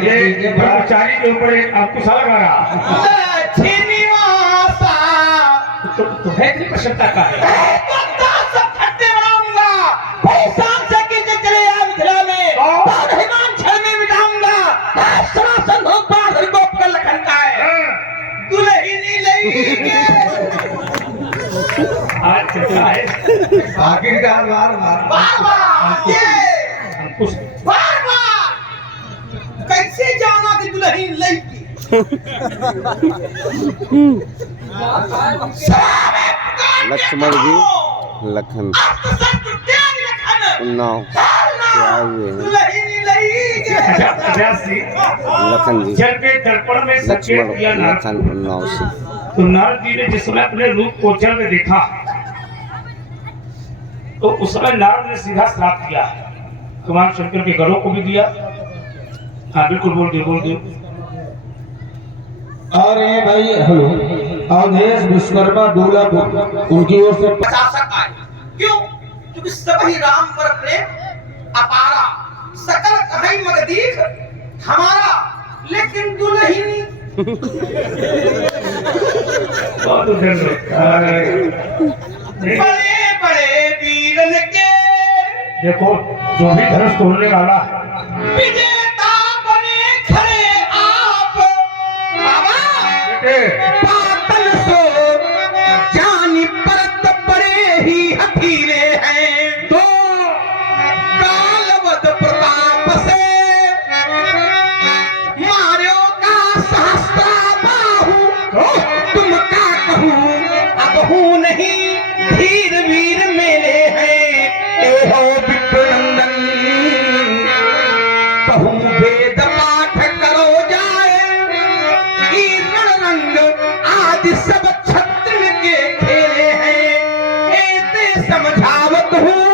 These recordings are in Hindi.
ये ब्रह्मचारी के ऊपर एक आपको साला गा रहा तुम्हें इतनी प्रसन्नता का है आखिरकार बार कैसे जाना कि दुल्हन लड़की लक्ष्मण जी लखन उन्नाव क्या हुए हैं लखन जी जल के दर्पण में संकेत लक्ष्मण किया लखन उन्नाव से तो नारद जी ने जिस समय अपने रूप को जल में देखा तो उस समय नारद ने सीधा श्राप दिया भगवान शंकर के गढ़ों को भी दिया। हाँ बिल्कुल बोल दो और ये भाई हेलो अवधेश विश्वकर्मा दूल्हा उनकी ओर से क्यों? क्योंकि सभी राम पर प्रेम अपारा सकल कहीं मगदीख हमारा लेकिन दुल्हन बड़े बड़े वीरन के देखो जो भी धनुष तोड़ने वाला है विजेता बने खड़े आप बाबा पातन सो जानी परत बड़े ही हथीले हैं तो कालवद प्रताप से मारो का सहस्त्रा बाहु तुम का कहूँ अब हूँ नहीं धीर वीर मेले हैं एहो विप्रनंदन कहूँ वेद पाठ करो जाए ई रणरंग आदि सब क्षत्र के खेले हैं ऐसे समझावत हूँ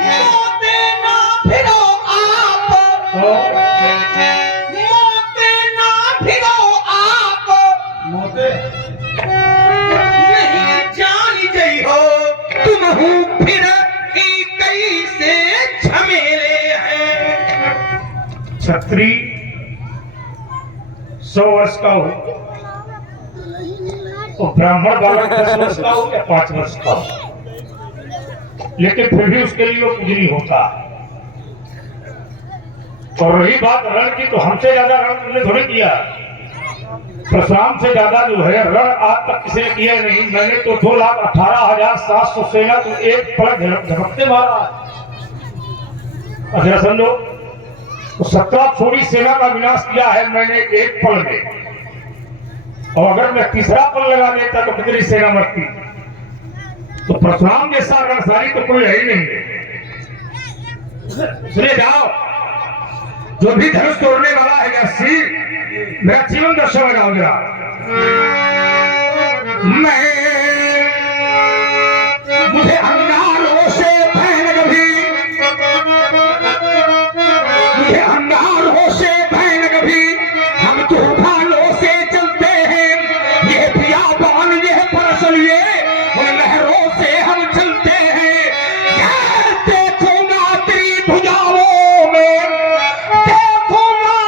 मोते ना फिरो आप मोते ना फिरो आप नहीं जान जई हो तुम हूँ फिर की कैसे झमेले हैं छत्री 100 वर्ष का हो तो ब्राह्मण बालक 10 वर्ष का हो या 5 वर्ष का हो लेकिन फिर भी उसके लिए वो पूजनीय होता है। और रही बात रण की तो हमसे ज्यादा रण तुमने थोड़ी किया परशुराम से ज्यादा जो है रण आज तक किसी ने किया नहीं। मैंने तो 2,18,700 सेना तो एक पलक झपकते मारा। अच्छा समझो तो 17 छोड़ी सेना का विनाश किया है मैंने एक पल में। और अगर मैं तीसरा पल लगा देता तो कितनी सेना मरती। तो परशुराम जैसा रणशाली तो कोई है ही नहीं। सुने जाओ जो भी धनुष तोड़ने वाला है या सिर मेरा जीवन दर्शन लगाओ जरा। मुझे अंगारों से भयानक भी मुझे अंगारों से भयानक भी हम तूफानों से चलते हैं। ये बियाबान ये परसल ये लहरों से हम चलते हैं। देखूंगा तेरी भुजाओं में देखूंगा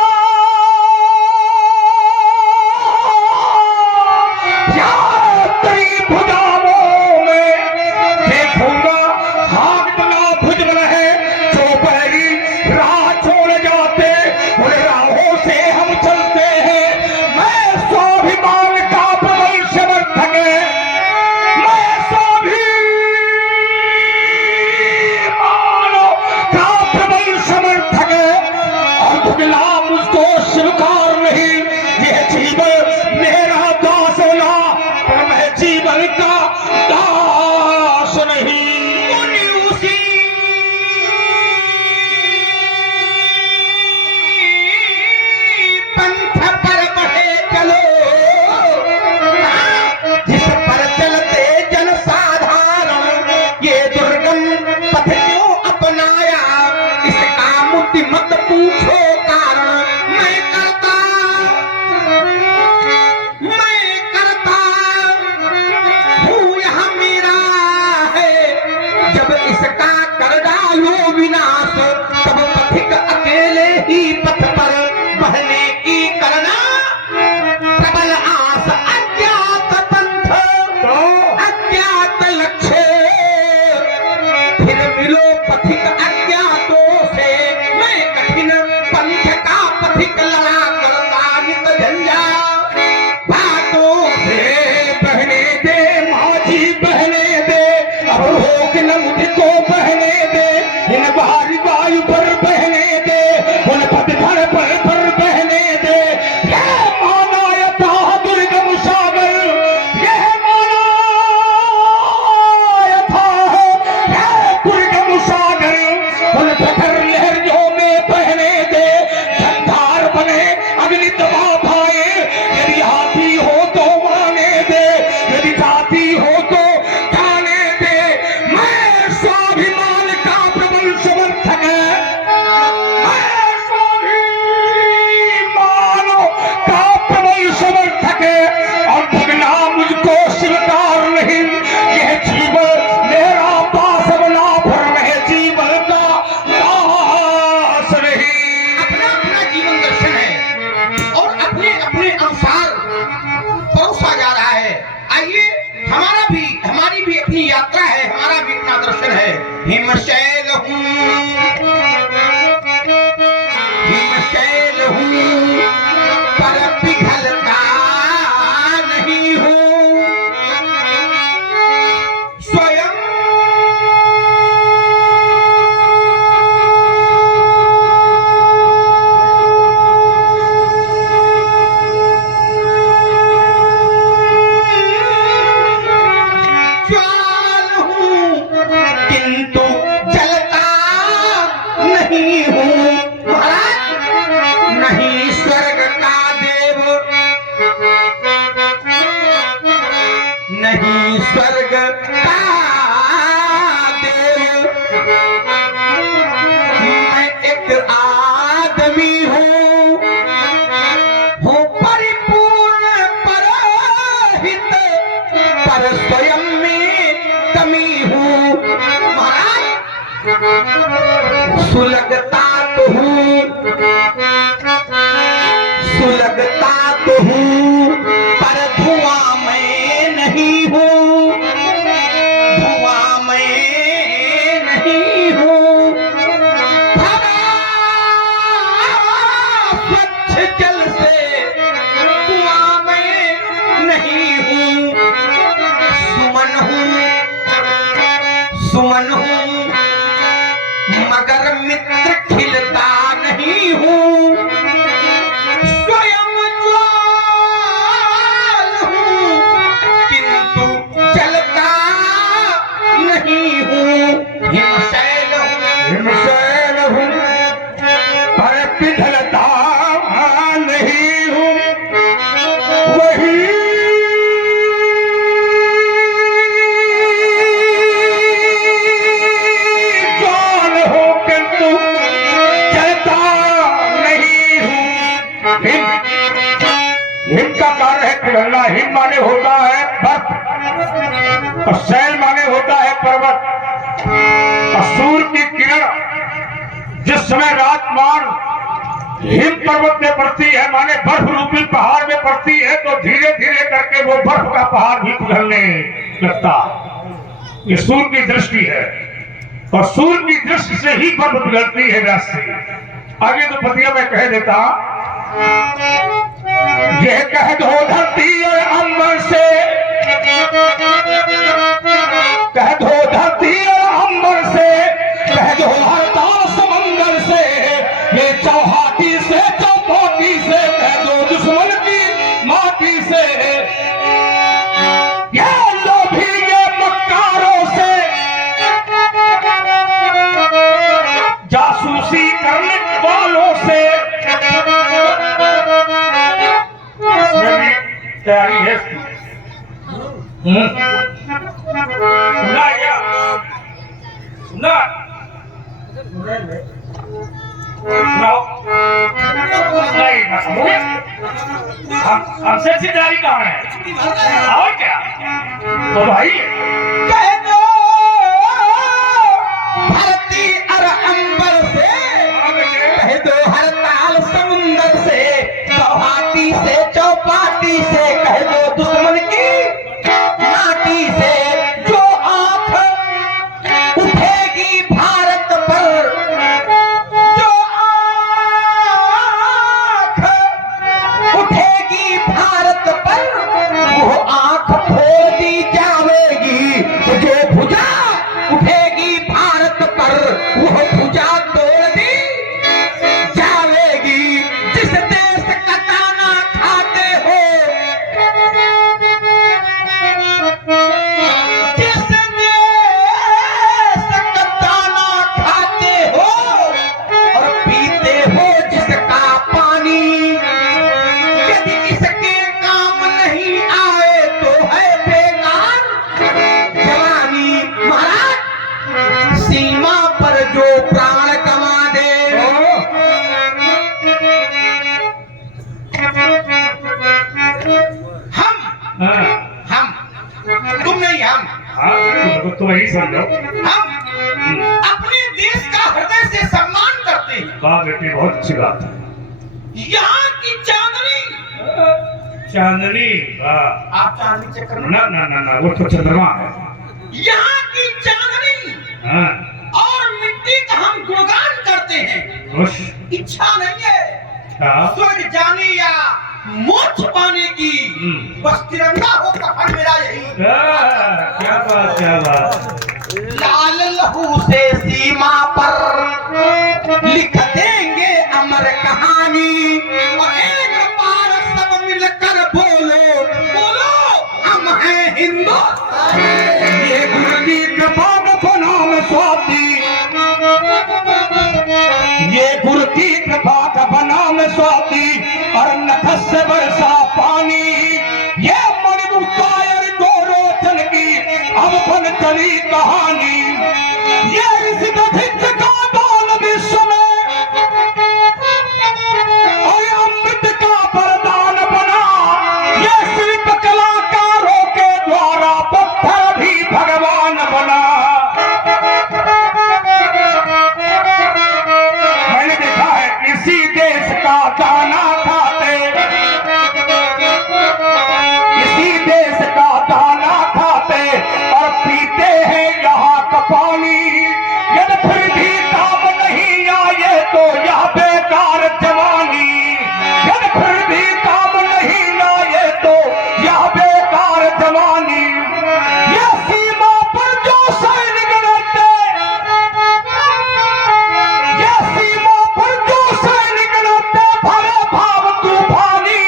या तेरी भुजा कठिन मिलो पथिक अज्ञातों से, मैं कठिन पंथ का पथिक लड़ा करता नित झंझा बातों से। बहने दे माझी बहने दे, अब रोक न मुझको बहने दे, इन भारी वायु पर बहने दे, उन पतझड़ पर बहने दे। यह माना यथा दुर्गम सागर, यह माना यथा है दुर्गम सागर, उन प्रखर लहरियों में बहने दे। संधार बने अग्नि दबा भाए, यदि हाथी हो तो माने दे, यदि जाति हो तो जाने दे। मैं स्वाभिमान का प्रबल समर्थक है, मैं स्वाभिमान का प्रबल समर्थक है, और भगना मुझको स्वीकार नहीं। यह जीवन मेरा दास बना, भर में जीवन का दास नहीं। अपना अपना जीवन दर्शन है और अपने अपने अनुसार परोसा जा रहा है। आइए हमारी भी अपनी यात्रा है, हमारा भी अपना दर्शन है। हिमशैल हूँ, हिमशैल हूँ, पर पिघलता नहीं हूँ। स्वयं ज्वाल हूँ, किंतु जलता नहीं हूँ। महाराज, नहीं स्वर्ग का देव, नहीं स्वर्ग का देव, मैं एक आदमी हूँ परिपूर्ण परहित, पर स्वयं में कमी हूँ। महाराज, सुलगता तो हूँ, सुलगता तो हूँ, पर धुआं मैं नहीं हूँ, धुआं मैं नहीं हूँ। हवा स्वच्छ जल से धुआं मैं नहीं हूँ। सुमन हूँ, सुमन हूँ, मगर मित्र खिलता नहीं हूँ। स्वयं ज्वाल हूँ, किंतु जलता नहीं हूँ। हिमशैल हूँ, हिमशैल हूँ, पर पिघलता नहीं हूँ। वही ज्वाल हो, किंतु जलता नहीं हूँ। हिम का कार्य है पिघलना। हिम माने होता है बर्फ, और शैल माने होता है पर्वत। और सूर्य की किरण जिस समय राजकुमार हिम पर्वत में पड़ती है, माने बर्फ रूपी पहाड़ में पड़ती है, तो धीरे धीरे करके वो बर्फ का पहाड़ भी पिघलने लगता। ये सूर्य की दृष्टि है, और सूर्य की दृष्टि से ही बर्फ पिघलती है। व्यास जी आगे तो पतिया में कह देता, यह कह दो धरती और अंबर से, कह दो धरती और अंबर से, कह दो हर तार समंदर से, ये चौहाटी से चौपाटी से, कह दो दुश्मन की माटी से, ये लोभी ये मक्कारों से, जासूसी करने वालों से। इसमें भी तैयारी है। सुना क्या? सुना? सुनाओ। नहीं ना समझे? हमसे अच्छी तैयारी कहाँ है? और क्या? तो भाई कह दो धरती और अंबर से, कह दो हर ताल समुंदर से, चौहाटी से चौपाटी से, कह दो दुश्मन की माटी से, जो आंख उठेगी वाह बेटी, बहुत अच्छी बात है। यहाँ की चांदनी, चांदनी, वाह। आप चांदनी चक्कर में, ना ना ना ना, वो तो चंद्रमा है। यहाँ की चांदनी हाँ, और मिट्टी का हम गुणगान करते हैं। खुश। इच्छा नहीं है हाँ, स्वर्ग जाने या मोक्ष पाने की, बस तिरंगा हो कफन मेरा यही। क्या बात, क्या बात। लाल लहू से सीमा पर लिख देंगे अमर कहानी, और एक बार सब मिलकर बोलो बोलो हम हैं हिंदुस्तानी। ये गुरुजी के बाग बना में स्वाति, ये गुरुजी के बाग बना में स्वाति, और नखस से बरसा पानी। ये मणिमुक्तायर गोरोचन की अब बन चली कहानी। ये ऋषि दधिच का दान विश्व में, और अमृत का वरदान बना। ये शिल्प कलाकारों के द्वारा पत्थर भी भगवान बना। मैंने देखा है इसी देश का दाना खाते, इसी देश का दाना खाते और पीते हैं यहाँ का पानी। यदि फिर भी काम नहीं आए तो यह बेकार जवानी, यदि फिर भी काम नहीं आए तो यह बेकार जवानी। ये सीमा पर जो सैनिक लड़ते, ये सीमा पर जो सैनिक लड़ते, भरे भाव तूफानी।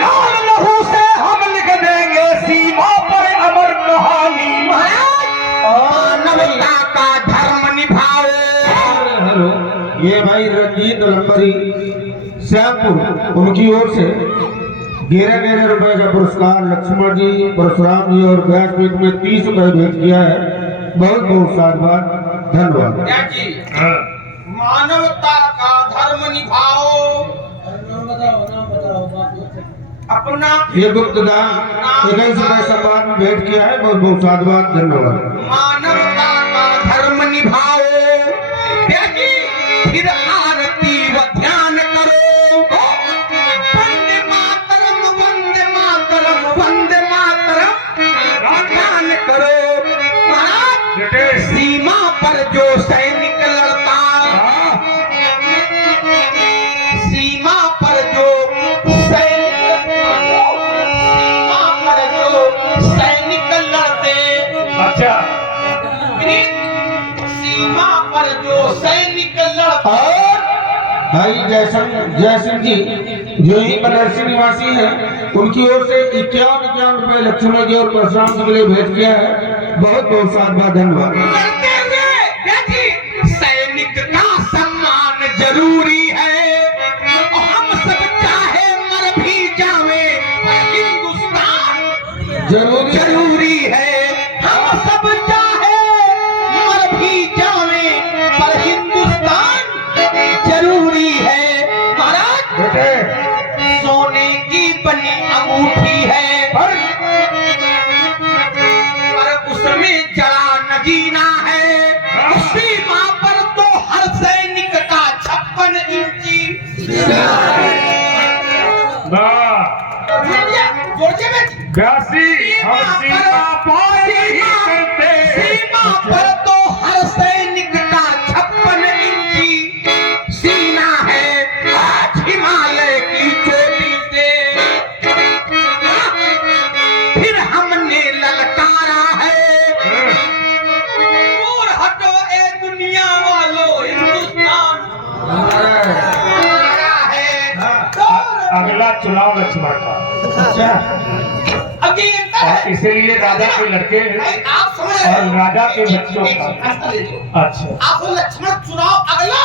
लाल लहू से हम लिख देंगे सीमा पर अमर कहानी। मानवता का धर्म निभाओ। हेलो, ये भाई रंजीत लंबरी श्यामपुर, उनकी ओर से 11,000 रुपए का पुरस्कार लक्ष्मण जी, परशुराम जी और व्यासपीठ में 30 रुपए भेंट किया है। बहुत बहुत साधुवाद, धन्यवाद। क्या जी, मानवता का धर्म निभाओ, अपना ये गुप्त दान 21 रुपए सम्मान में भेंट किया है। बहुत बहुत साधुवाद, धन्यवाद। मानवता का धर्म निभाओ। क्या जी, फिर आरती व ध्यान करो। वंदे मातरम, वंदे मातरम, वंदे मातरम, ध्यान करो। महाराज, सीमा पर जो सैनिक लड़ता, सीमा पर जो सैनिक, सीमा पर जो सैनिक लड़ते, अच्छा, सीमा पर जो सैनिक लड़ते। और भाई जयसिंह जी जो ही बनारसी निवासी हैं, उनकी ओर से 51 रुपए लक्ष्मण जी और परशुराम जी के लिए भेंट किया है। बहुत बहुत साधुवाद, धन्यवाद। लड़ते हुए बेटी, सैनिक का सम्मान जरूरी है, और हम सब चाहे मर भी जावे, हिंदुस्तान जरूरी है। हम सब चाहे मर भी जावे, पर हिंदुस्तान जरूरी है। महाराज, सोने की बनी अंगूठी है, पर उसमें जड़ा नगीना है। सीमा पर तो हर सैनिक का 56 इंची। हम सीमा पार ही करते, सीमा पर तो हर सैनिक का 56 इंची सीना है। आज हिमालय की चोटी से फिर हमने ललकारा है, दूर हटो ए दुनिया वालों, हिंदुस्तान हमारा है। अगला चुनाव लक्ष्मण का। अब ये और इसीलिए राजा के लड़के आप समझ रहे और हो? राजा के बच्चों का। अच्छा, आप लक्ष्मण चुनाव अगला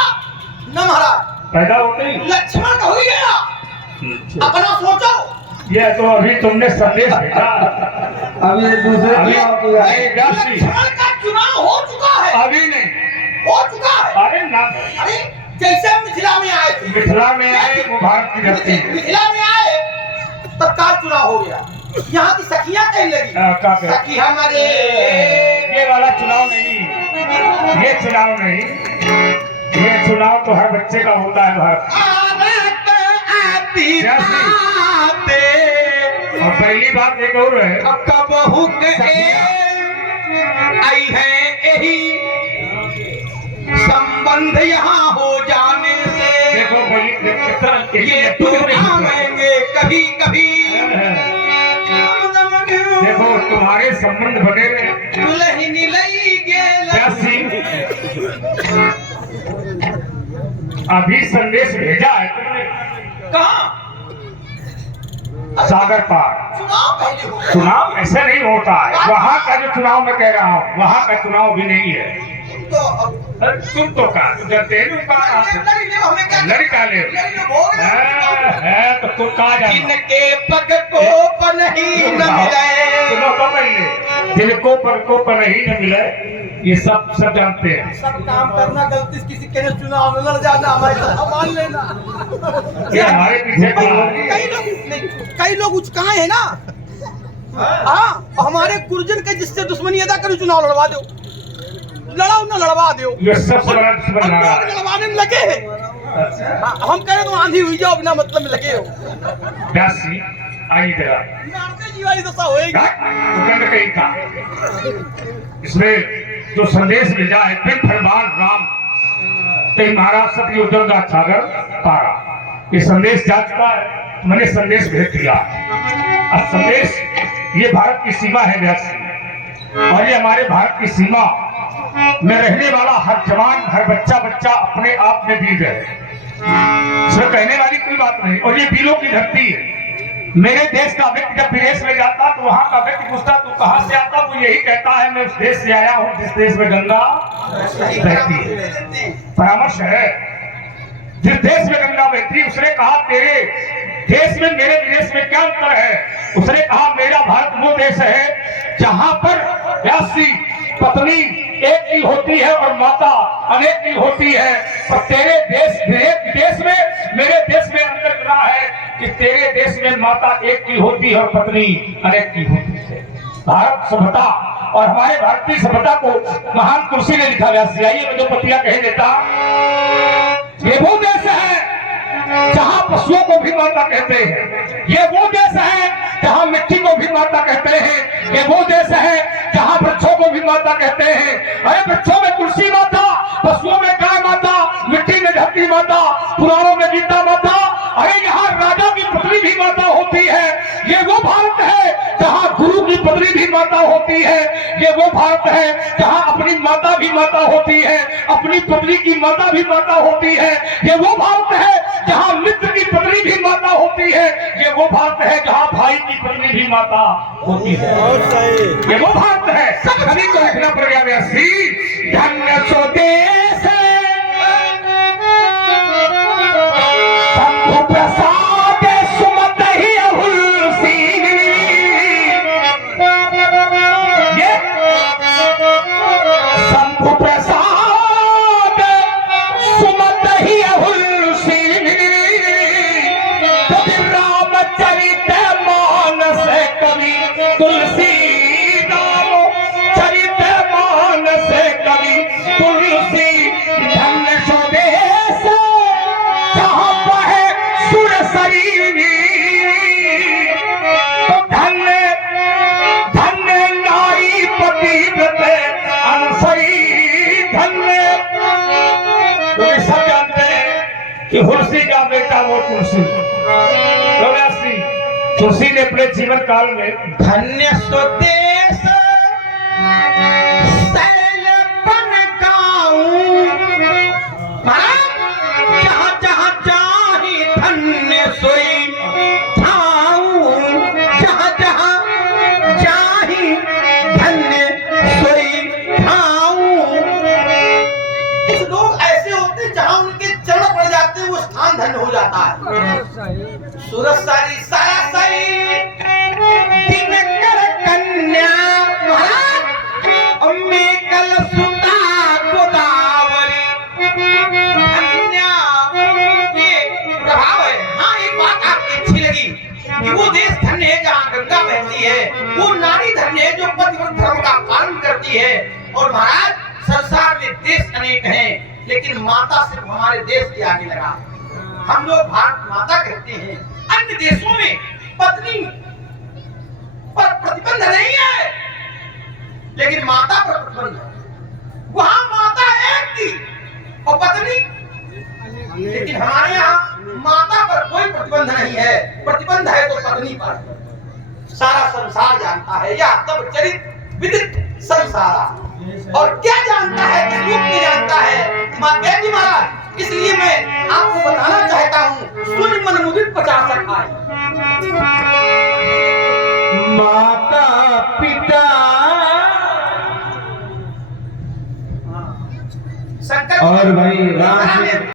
न महाराज, पैदा होते ही लक्ष्मण का हो गया। अपना सोचो, ये तो अभी तुमने संदेश भेजा। अभी दूसरे लक्ष्मण का चुनाव हो चुका है। अभी नहीं हो चुका है। अरे ना, अरे जैसे मिथिला में आए थे, मिथिला में आए वो भारत की धरती है। मिथिला में आए तत्काल चुनाव हो गया। यहाँ की सखियां कहने लगी, क्या कहे? सखी हमारे ये वाला चुनाव नहीं, ये चुनाव नहीं, ये चुनाव तो हर बच्चे का होता है भारत। और पहली बात एक और है, आई है यही संबंध यहाँ हो जाने से देखो ये तो आएंगे कभी कभी। देखो तुम्हारे संबंध बने अभी संदेश भेजा है तुमने कहाँ? सागर पार। चुनाव ऐसे नहीं होता है, वहाँ का जो चुनाव मैं कह रहा हूँ वहाँ का चुनाव भी नहीं है। तुम तो कहा जानते लड़का ले है तो तुम कहा जाए जिनके पग को पन ही न मिले, सुनो तो पहले जिनको पग को पन ही न मिले ये सब जानते हैं। सब काम करना गलती किसी के चुनाव में लड़ जाना हमारे साथ मान लेना। ये हमारे पीछे कई लोग उचकाए है ना। हाँ हमारे गुरुजन के जिससे दुश्मनी अदा करो चुनाव लड़वा दो, लड़ाओ ना लड़वा दो, ये सबसे बड़ा दुश्मन लड़वाने में लगे हैं। हम कह रहे तो आंधी हुई जाओ बिना मतलब में लगे हो। प्यासी आई जरा जीवाई दशा होएगी कहीं था। इसमें जो संदेश भेजा है फिर फरमान राम ते महाराज सती दुर्गा सागर पारा, ये संदेश जा चुका है, मैंने संदेश भेज दिया। अब संदेश ये भारत की सीमा है व्यासी, और ये हमारे भारत की सीमा में रहने वाला हर जवान हर बच्चा अपने आप में वीर है, इसमें कहने वाली कोई बात नहीं। और ये वीरों की धरती है। मेरे देश का व्यक्ति जब विदेश में जाता तो वहां का व्यक्ति पूछता तू कहां से आता, वो यही कहता है मैं उस देश से आया हूं जिस देश में गंगा बहती है। परामर्श है जिस देश में गंगा बहती, उसने कहा तेरे देश में मेरे विदेश में क्या अंतर है? उसने कहा मेरा भारत वो देश है जहां पर व्यासी पत्नी एक की होती है और माता अनेक की होती है, पर तेरे देश में मेरे देश में अंतर रहा है कि तेरे देश में माता एक की होती है और पत्नी अनेक की होती है। भारत सभ्यता और हमारे भारतीय सभ्यता को महान तुलसी ने लिखा। व्यासी आइए मैं जो पतिया कह देता, ये वो देश है जहां पशुओं को भी माता कहते हैं, ये वो देश है जहां मिट्टी को भी माता कहते हैं, ये वो देश है जहां वृक्षों को भी माता कहते हैं। अरे वृक्षों में तुलसी माता, पशुओं में गाय माता, मिट्टी में धरती माता, पुराणों में गीता माता। अरे यहाँ राजा की पत्नी भी माता होती है। ये वो भारत है जहाँ गुरु की पत्नी भी माता होती है। ये वो भारत है जहाँ अपनी माता भी माता होती है, अपनी पत्नी की माता भी माता होती है। ये वो भारत है जहाँ मित्र की पत्नी भी माता होती है। ये वो भारत है जहाँ भाई की पत्नी भी माता होती है। ये वो भारत है। सभी को लिखना पड़ेगा व्यासी, धन्य सो देश शंभु प्रसाद सुमत ही अहुलसी। ये शंभु प्रसाद सुमत ही अहुलसी, कवि रामचरित मानस कवि तुलसी, रामचरित मानस कवि तुलसी। धन्य सो देश जहाँ बहे सुरसरी, तो धन्य धन्य नारी पतिव्रत अनसई। धन्य तो सब जानते हैं कि तुलसी का बेटा वो तुलसी। तो व्यासी तुलसी ने अपने जीवन काल में धन्य स्वदेश शैलपन गाऊं, जहाँ जहाँ जाहि धन्य सोई ठाऊं, जहाँ जहाँ जाहि धन्य सोई ठाऊं। कुछ लोग ऐसे होते हैं जहाँ उनके चरण पड़ जाते हैं वो स्थान धन्य हो जाता है। सूरज सारी सारा सही दिनकर कन्या मेकल सुता गोदावरी। कन्या ये प्रभाव है। हाँ एक बात आपकी अच्छी लगी कि वो देश धन्य है जहाँ गंगा बहती है, वो नारी धन्य है जो पतिव्रत धर्म का पालन करती है। और महाराज संसार में देश अनेक हैं, लेकिन माता सिर्फ हमारे देश के आगे लगा। हम लोग भारत माता कहते हैं, अन्य देशों में पत्नी पर प्रतिबंध नहीं है, लेकिन माता पर प्रतिबंध है। वहां माता एक थी और पत्नी, लेकिन हमारे यहाँ माता पर कोई प्रतिबंध नहीं है, प्रतिबंध है तो पत्नी पर। सारा संसार जानता है, यह सब चरित विदित संसार, और क्या जानता है, किस रूप में जानता है माँ बेटी महाराज। इसलिए मैं आपको बताना चाहता हूँ, सुन मन मुदित 50 आए। माता पिता शंकर और भाई राम